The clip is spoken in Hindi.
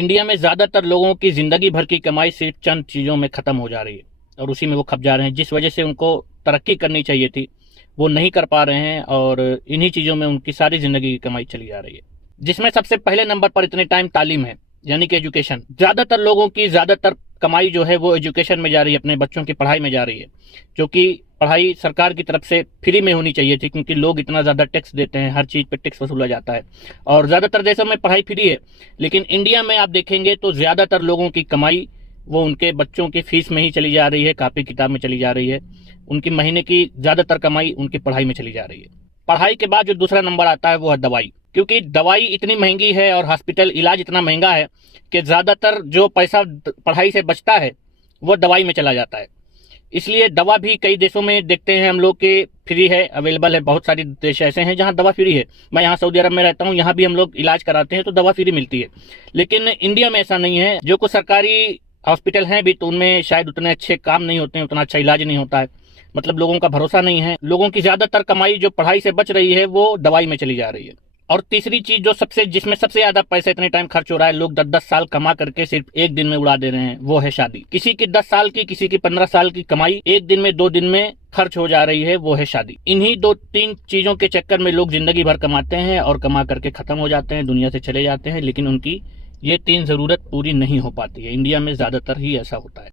इंडिया में ज्यादातर लोगों की जिंदगी भर की कमाई सिर्फ चंद चीजों में खत्म हो जा रही है और उसी में वो खप जा रहे हैं, जिस वजह से उनको तरक्की करनी चाहिए थी वो नहीं कर पा रहे हैं और इन्हीं चीजों में उनकी सारी जिंदगी की कमाई चली जा रही है। जिसमें सबसे पहले नंबर पर इतने टाइम तालीम है, यानी कि एजुकेशन। ज्यादातर लोगों की ज्यादातर कमाई जो है वो एजुकेशन में जा रही है, अपने बच्चों की पढ़ाई में जा रही है, जो कि पढ़ाई सरकार की तरफ से फ्री में होनी चाहिए थी, क्योंकि लोग इतना ज्यादा टैक्स देते हैं, हर चीज पे टैक्स वसूला जाता है और ज्यादातर देशों में पढ़ाई फ्री है। लेकिन इंडिया में आप देखेंगे तो ज्यादातर लोगों की कमाई वो उनके बच्चों की फीस में ही चली जा रही है, कॉपी किताब में चली जा रही है। उनकी महीने की ज्यादातर कमाई उनकी पढ़ाई में चली जा रही है। पढ़ाई के बाद जो दूसरा नंबर आता है वो है दवाई, क्योंकि दवाई इतनी महंगी है और हॉस्पिटल इलाज इतना महंगा है कि ज्यादातर जो पैसा पढ़ाई से बचता है वो दवाई में चला जाता है। इसलिए दवा भी कई देशों में देखते हैं हम लोग के फ्री है, अवेलेबल है। बहुत सारे देश ऐसे हैं जहां दवा फ्री है। मैं यहाँ सऊदी अरब में रहता हूँ, यहाँ भी हम लोग इलाज कराते हैं तो दवा फ्री मिलती है। लेकिन इंडिया में ऐसा नहीं है। जो कुछ सरकारी हॉस्पिटल हैं भी तो उनमें शायद उतने अच्छे काम नहीं होते हैं, उतना अच्छा इलाज नहीं होता है, मतलब लोगों का भरोसा नहीं है। लोगों की ज्यादातर कमाई जो पढ़ाई से बच रही है वो दवाई में चली जा रही है। और तीसरी चीज जो जिसमें सबसे ज्यादा पैसा इतने टाइम खर्च हो रहा है, लोग 10-10 साल कमा करके सिर्फ एक दिन में उड़ा दे रहे हैं, वो है शादी। किसी की 10 साल की, किसी की 15 साल की कमाई एक दिन में 2 दिन में खर्च हो जा रही है, वो है शादी। इन्हीं 2-3 चीजों के चक्कर में लोग जिंदगी भर कमाते हैं और कमा करके खत्म हो जाते हैं, दुनिया से चले जाते हैं, लेकिन उनकी ये 3 जरूरत पूरी नहीं हो पाती है। इंडिया में ज्यादातर ही ऐसा होता है।